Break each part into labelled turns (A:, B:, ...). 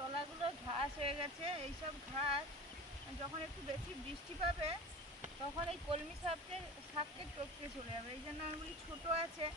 A: গেছে এইসব ঘাস যখন একটু বেশি বৃষ্টি পাবে তখন এই কলমি শাককে শাককে টপকে চলে যাবে। এই জন্য আমি বলি ছোটো আছে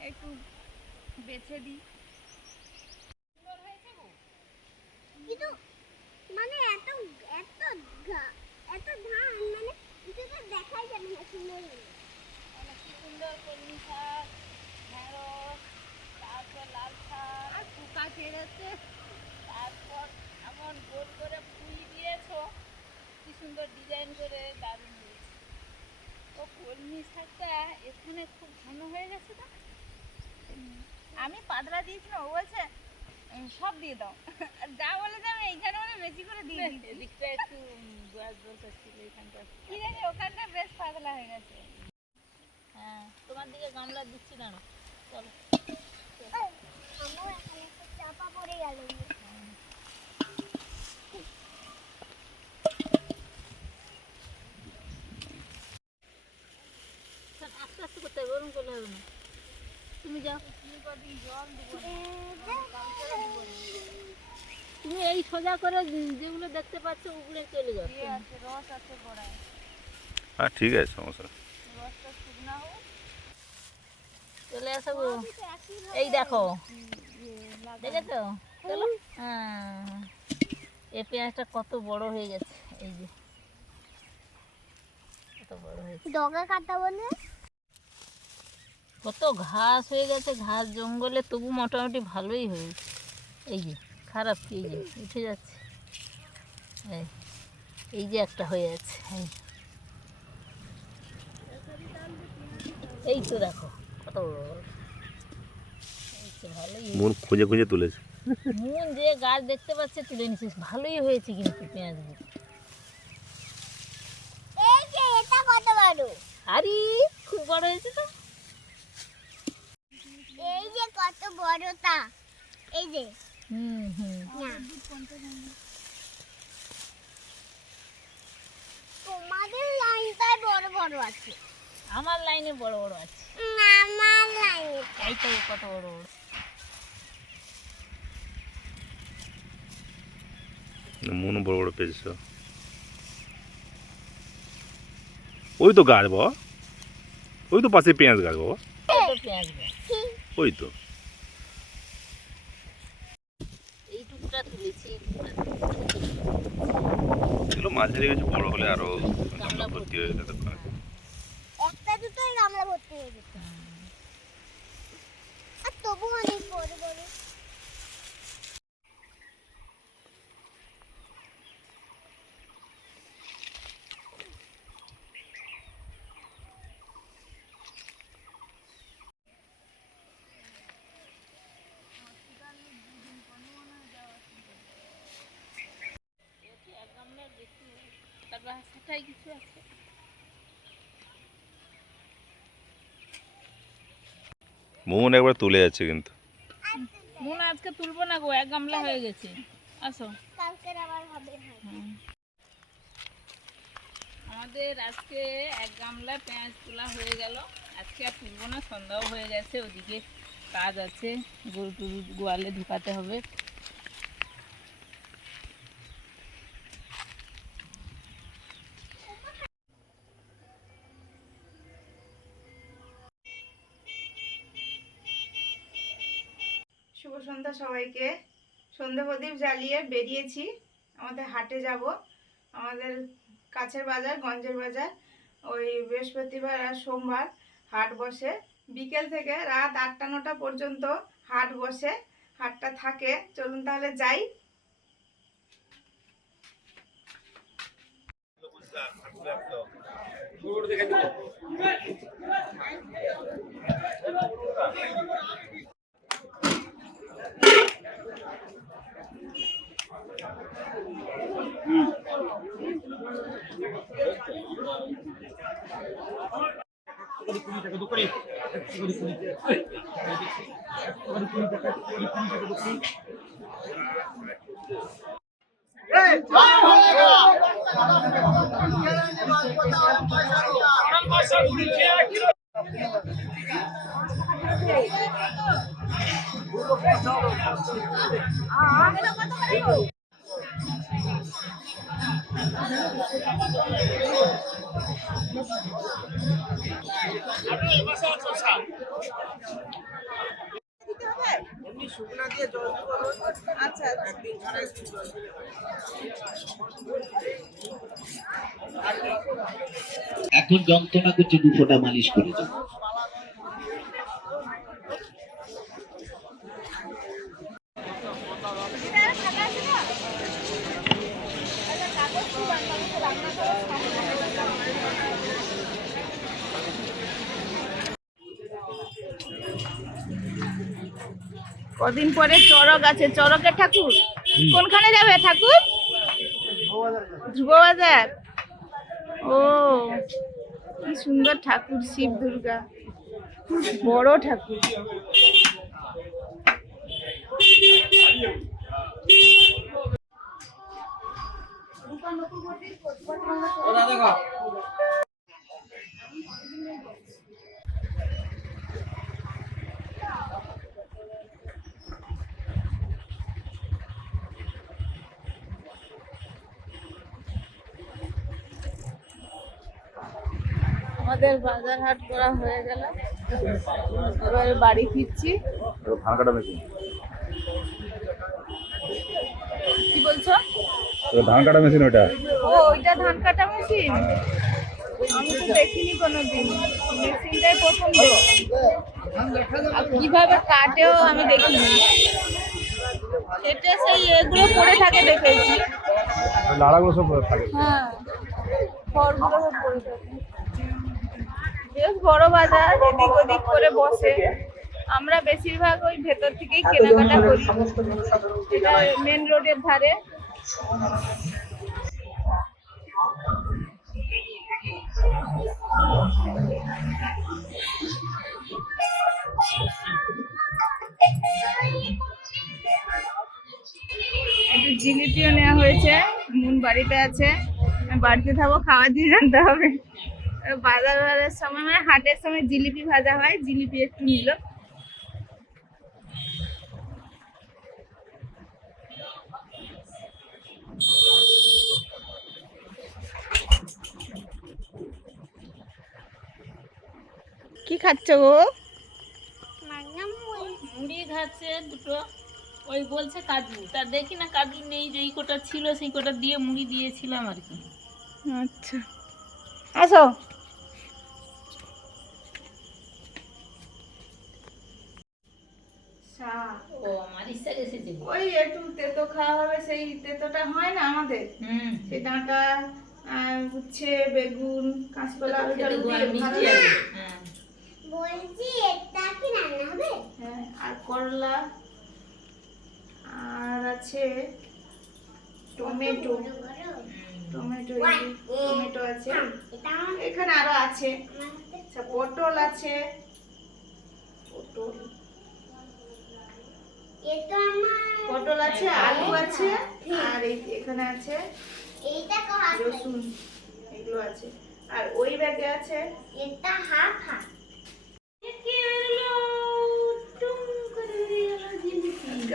A: একটু বেছে দিই।
B: কিন্তু মানে এত এত গা- এত ধান মানে এটা তো দেখাই যাবে না সুন্দর।
A: মানে কি সুন্দর কলমি শাক ঢেঁড়স তারপর লাল শাক। আর পোকা তারপর এমন গোল করে ফুল দিয়েছ। কি সুন্দর ডিজাইন করে দারুণ হয়েছে। ও কলমি শাকটা এখানে খুব ঘন হয়ে গেছে না আমি পাতলা দিয়েছিলাম ও বলছে সব দিয়ে দাও। আর যা বলে যে আমি এইখানে মানে বেশি করে দিয়ে দিই
C: এদিকটা একটু দোয়াশ দোয়াশ আসছিল এখানটা।
A: কি জানি ওখানটা বেশ পাতলা হয়ে গেছে।
C: হ্যাঁ তোমার দিকে গামলা দিচ্ছি না চলো।
B: আমার এখানে একটা চাপা পড়ে গেল।
C: হবে ওরকম করলে হবে না। তুমি যাও। তুমি এই সোজা করে যেগুলো দেখতে পাচ্ছ ওগুলো চলে যাও।
A: রস আছে
D: হ্যাঁ ঠিক আছে সমস্যা
C: চলে আসো এই দেখো। দেখেছ? চলো। হ্যাঁ। এই পেঁয়াজটা কত বড় হয়ে গেছে। এই যে। কত বড় হয়েছে।
B: ডগা কাটা বলে?
C: কত ঘাস হয়ে গেছে ঘাস জঙ্গলে তবু মোটামুটি ভালোই হয়েছে। এই যে খারাপ কি এই যে উঠে যাচ্ছে। এই এই যে একটা হয়ে আছে এই। তো দেখো কত বড়। বড় এই তো ভালোই
D: মন খুঁজে খুঁজে তুলেছে।
C: মন যে গাছ দেখতে পাচ্ছে তুলে নিছিস ভালোই হয়েছে কিন্তু পেঁয়াজগুলো।
B: এই যে এটা কত বড়?
C: আরে খুব বড় হয়েছে তো।
B: কত বড়টা এই যে।
C: হুম হুম।
B: তোমাদের লাইনটাই বড় বড় আছে।
C: আমার লাইনে বড় বড় আছে।
B: আমার লাইনে।
C: এই তো কত বড় বড়।
D: মন বড় বড় পেয়েছে ওই তো গাছ বাবা। ওই তো পাশে পেঁয়াজ গাছ বাবা। ওই তো
C: এই টুকটা তুলেছি এই টুকটা
D: এগুলো মাঝারি কিছু বড় হলে আরও গামলা ভর্তি হয়ে যেত
B: একটা দুটোই গামলা ভর্তি হয়ে যেত। আর তবু অনেক বড় বড়।
C: বাসাটাই কিছু আছে?
D: মন একবার তুলে যাচ্ছে কিন্তু।
C: মন আজকে তুলবো না গো এক গামলা হয়ে গেছে। আসো।
B: কালকের আবার হবে
C: আমাদের আজকে এক গামলা পেঁয়াজ তোলা হয়ে গেল। আজকে আর তুলবো না সন্ধ্যাও হয়ে গেছে ওদিকে কাজ আছে। গরু টরু গোয়ালে ঢুকাতে হবে।
A: সবাইকে। সন্ধে প্রদীপ জ্বালিয়ে বেরিয়েছি। আমাদের হাটে যাব। আমাদের কাছের বাজার, গঞ্জের বাজার। ওই বৃহস্পতিবার আর সোমবার হাট বসে। বিকেল থেকে রাত আটটা, নটা পর্যন্ত হাট বসে। হাটটা থাকে। চলুন তাহলে যাই। দেখে কোটি কুড়ি টাকা দোকানে একশো কোটি কুড়ি একশো কোটি কুড়ি টাকা কোটি কুড়ি টাকা দোকানে Ah, আচ্ছা
E: এখন যন্ত্রণা করছে দু ফোঁটা মালিশ করে দাও
A: কদিন পরে চড়ক আছে চড়কের ঠাকুর। কোনখানে যাবে ঠাকুর? ধ্রুব বাজার ও কি সুন্দর ঠাকুর শিব দুর্গা। বড় ঠাকুর। আমাদের বাজার হাট করা হয়ে গেল। এবারে বাড়ি ফিরছি।
D: ধান কাটা মেশিন।
A: কি বলছো?
D: ধান কাটা মেশিন ওটা।
A: ও ওইটা ধান কাটা মেশিন? আমি তো দেখিনি কোনোদিন। মেশিনটাই প্রথম কীভাবে কাটেও আমি দেখিনি। এটা সেই এগুলো পড়ে থাকে দেখেছি।
D: লাড়াগুলো সব থাকে।
A: হ্যাঁ খড়গুলো সব পড়ে থাকে। বেশ বড় বাজার এদিক ওদিক করে বসে। আমরা বেশিরভাগ ওই ভেতর থেকেই কেনাকাটা করি। এটা মেন রোডের ধারে। একটু জিলিপিও নেওয়া হয়েছে। মুন বাড়িতে আছে। বাড়িতে থাকব খাওয়া দিয়ে জানতে হবে। বাজার বাজারের সময় মানে হাটের সময় জিলিপি ভাজা হয় জিলিপি একটু নিল। কি খাচ্ছ গো?
C: মুড়ি। খাচ্ছে দুটো। ওই বলছে কাজু। তা দেখি না কাজু নেই যেই কোটা ছিল সেই কোটা দিয়ে মুড়ি দিয়েছিলাম আর কি।
A: আচ্ছা। আসো।
C: ও আমার ইচ্ছা গেছে যে।
A: ওই একটু তেতো খাওয়া হবে সেই তেতোটা হয় না আমাদের?
C: হুম।
A: সেই ডাঁটা আর উচ্ছে বেগুন কাঁচকলা ওইটা দিয়ে ভালো লাগে।
C: হ্যাঁ।
B: বলছি এটা কি রান্না হবে?
A: হ্যাঁ আর করলা আর আছে টমেটো। টমেটো টমেটো আছে। এখানে আরও আছে। আচ্ছা পটল আছে। পটল। পটল আছে আলু আছে আর এই এখানে আছে রসুন এগুলো আছে। আর ওই ব্যাগে আছে
B: এটা হাফ হাফ।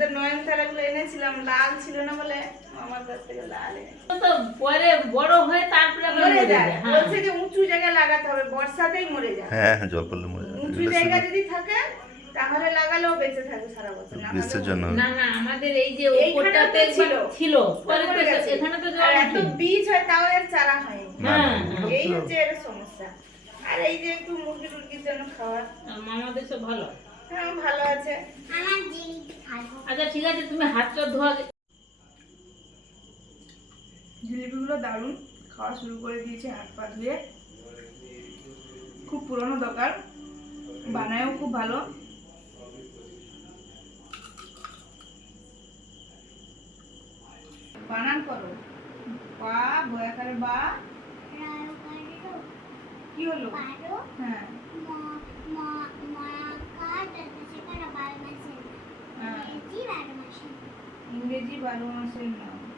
A: তো নয়নতারাগুলো এনেছিলাম লাল ছিল না বলে আমার কাছ থেকে লাল এনেছি।
C: তো পরে বড় হয়ে তারপরে
A: মরে যায়।
C: যায় হ্যাঁ।
A: বলছে যে উঁচু জায়গায় লাগাতে হবে বর্ষাতেই মরে যায়।
F: হ্যাঁ হ্যাঁ জল পড়লে মরে যাবে
A: উঁচু জায়গা যদি থাকে তাহলে লাগালেও বেঁচে থাকবে সারা বছর
F: গ্রীষ্মের জন্য
C: না না আমাদের এই যে উপরটাতে
A: ছিল।
C: ছিল পরে তো এখানে তো জল
A: এত বীজ হয় তাও এর চারা
F: না,
C: হ্যাঁ,
A: এই হচ্ছে এর সমস্যা। আর এই যে একটু মুরগি টুরগির জন্য
C: মামাদের সব ভালো।
A: হ্যাঁ ভালো আছে।
B: আমার
C: আচ্ছা ঠিক আছে তুমি হাতটা ধোয়া
A: জিলিপিগুলো দারুণ। খাওয়া শুরু করে দিয়েছে হাত পা ধুয়ে। খুব পুরনো দোকান। বানায়ও খুব ভালো। বানান করো। বা বয়াকারে বা। কি হলো? হ্যাঁ। হ্যাঁ। ইংরেজি বারো মাসের। নাম